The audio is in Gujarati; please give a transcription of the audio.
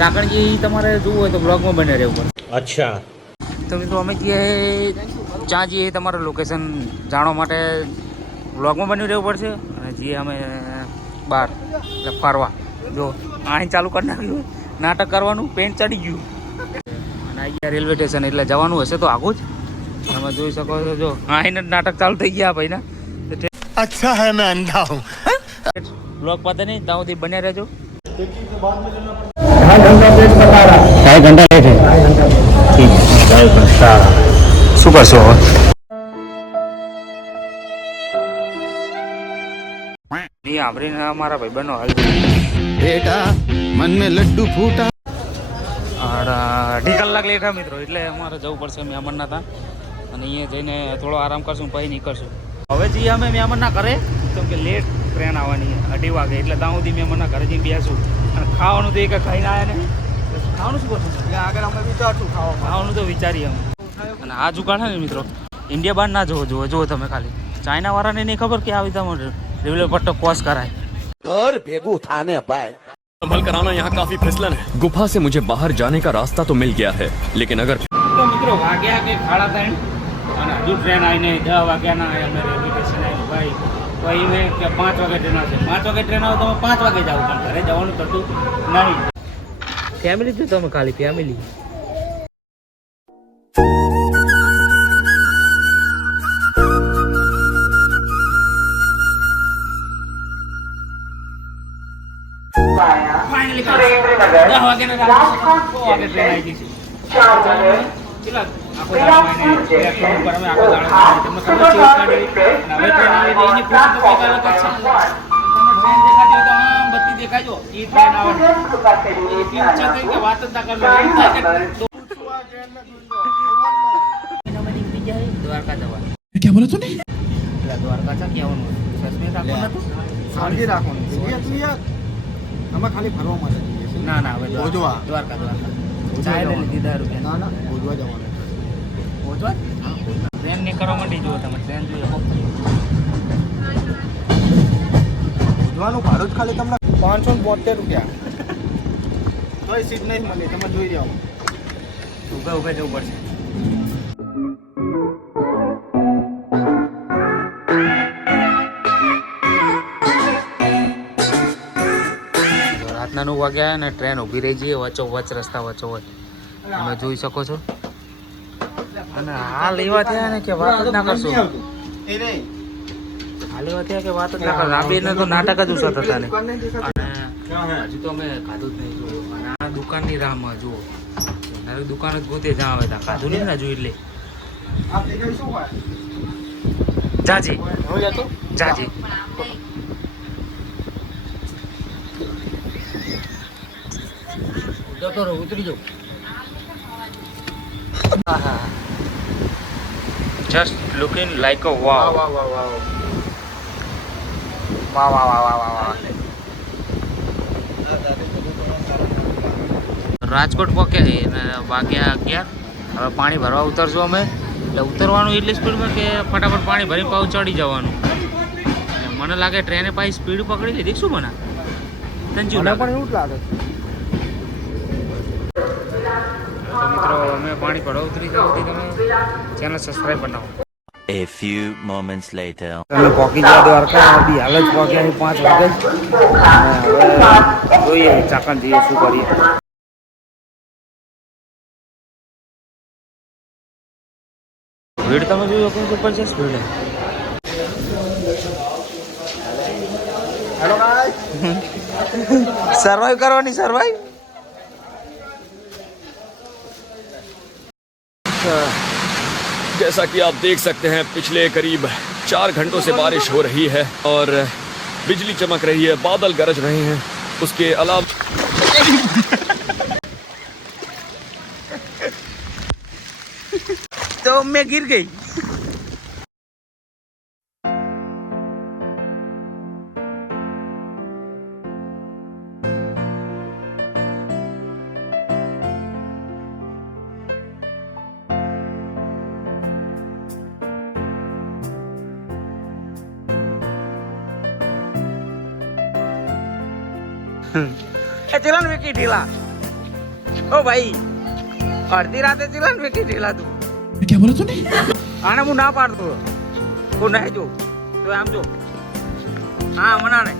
ચાકણજી તમારે જોવું હોય તો બ્લોગમાં બને રહેવું પડે. અચ્છા. તો મિત્રો અમે જે જ્યાં જઈએ તમારું લોકેશન જાણવા માટે બ્લોગમાં બની રહેવું પડશે અને જે અમે બહાર એટલે ફરવા. જો અહીં ચાલુ કરી નાખ્યું. નાટક કરવાનું પેન્ટ ચડી ગયું. અને આવી ગયા રેલવે સ્ટેશન એટલે જવાનું હશે તો આગું જ. તમે જોઈ શકો છો જો અહીં નાટક ચાલુ થઈ ગયા ભાઈના. અચ્છા હે મેં અંધા હું? બ્લોગ પતે નહીં ત્યાં સુધી બન્યા રહેજો ढाई घंटा लेट है ठीक है ढाई घंटा શું કરશો હવે નહીં આંભરીને અમારા ભાઈબંધનો હાલ बेटा मन में लड्डू फूटा અઢ- અઢી કલાક લેટ હા મિત્રો એટલે અમારે જવું પડશે મહેમાનના ત્યાં અને અહીંયા જઈને થોડો આરામ કરશું પછી નીકળશું હવે જઈએ અમે મહેમાનના ઘરે કેમ કે લેટ ટ્રેન આવવાની છે, અઢી વાગે એટલે ત્યાં સુધી મહેમાનના ઘરે જઈને બેસું અને ખાવાનું તો એક ખાઈને આવ્યા ને તો ખાવાનું શું કરશું આગળ અમે વિચારશું ખાવા ખાવાનું તો વિચારીએ અમે અને આ દુકાન છે ને મિત્રો ઇન્ડિયા બહાર ના જોવો જુઓ જુઓ તમે ખાલી ચાઇના વાળાને નહીં ખબર કે આવી તમે રેલવે પટ્ટો ક્રોસ કરાય ઘર ભેગું થાને ભાઈ संभल कर आना यहाँ काफी फिसलन है गुफा से मुझे बाहर जाने का रास्ता तो मिल गया है लेकिन अगर તો મિત્રો વાગ્યા કે ખાડા ત્રણ હજુ ટ્રેન આવીને દસ વાગ્યાના અમે રેલવે સ્ટેશન આવ્યું ભાઈ તો અહીં મેં કે પાંચ વાગે ટ્રેન આવશે. પાંચ વાગે ટ્રેન આવે તો અમે પાંચ વાગે જવું પણ ઘરે જવાનું થતું નહીં. ફેમિલી જ તમે ખાલી ફેમિલી ફાઇનલી દસ વાગ્યાના વાગે. ટ્રેન આવી જશે કેટલા? આખો દાડો વાત જ ના કરવી એમ થાય કે દ્વારકા જવા ક્યાં બોલે તું ને? દ્વારકા રાખવાનું હતું? સારી અમે ખાલી ફરવા માટે ના ના હવે જોજો દ્વારકા દ્વારકા. ચાલે લીધી દારૂ ના ના ગોજવા જવાનું પહોંચવા ટ્રેન માંડી જુઓ તમે ટ્રેન જોઈએ ભોજવાનું ભાડું જ ખાલી તમને. પાંચસો ને બોતેર રૂપિયા. કોઈ સીટ નહીં મળી તમે જોઈ જાઓ ઊભા ઊભા જવું પડશે. રાતના નવ વાગ્યા અને ટ્રેન ઊભી રહી જઈએ વચ્ચો વચ રસ્તા વચ્ચો વચ તમે જોઈ શકો છો. અને હાલ એવા થયા ને કે વાત જ ના કરશો. એ નહીં. હાલ એવા થયા કે વાત જ ના કરશો. આ તો નાટક જ ઉસા થતા ને હજુ તો અમે ખાધું જ નહીં જોયું અને આ દુકાનની રાહમાં જુઓ. મારી દુકાન જ ગોતે જ્યાં આવે ત્યાં. ખાધું નહીં ને જોયું એટલે. જાજી. જાજી. જતો રહો ઉતરી જાઓ. just looking like a wow. Wow, wow, wow, wow. Wow, wow, wow, wow, wow. Rajkot પહોંચ્યા વાગ્યા અગિયાર. હવે પાણી ભરવા ઉતરશું અમે. એટલે ઉતરવાનું એટલી સ્પીડમાં કે ફટાફટ પાણી ભરી પાવ ચડી જવાનું. મને લાગે ટ્રેને પાછી સ્પીડ પકડી લીધી. શું મને? તને પણ લાગે. અમે પાણી ભરવા ઉતરી જાવ તમે ચેનલ સબસ્ક્રાઇબ બનાવો. A few moments later. અમે પોકી ગયા દ્વારકા બી હાલ જ પહોંચ્યા છે પાંચ વાગે. હવે જોઈએ ચાકણ જઈએ શું કરીએ. ભીડ તમે જોયું કે ઉપર છે સ્પીડ? સર્વાઈવ કરવાની સર્વાઈવ जैसा कि आप देख सकते हैं, पिछले करीब चार घंटों से बारिश हो रही है और बिजली चमक रही है, बादल गरज रहे हैं। उसके अलावा तो मैं गिर गई। એ ચલન વિકી ઢીલા. ઓ ભાઈ અડધી રાતે ચલન વિકી ઢીલા તું. ક્યાં બોલો તું આને હું ના પાડતો. તું નહીં જો. તો આમ જો. હા મના ને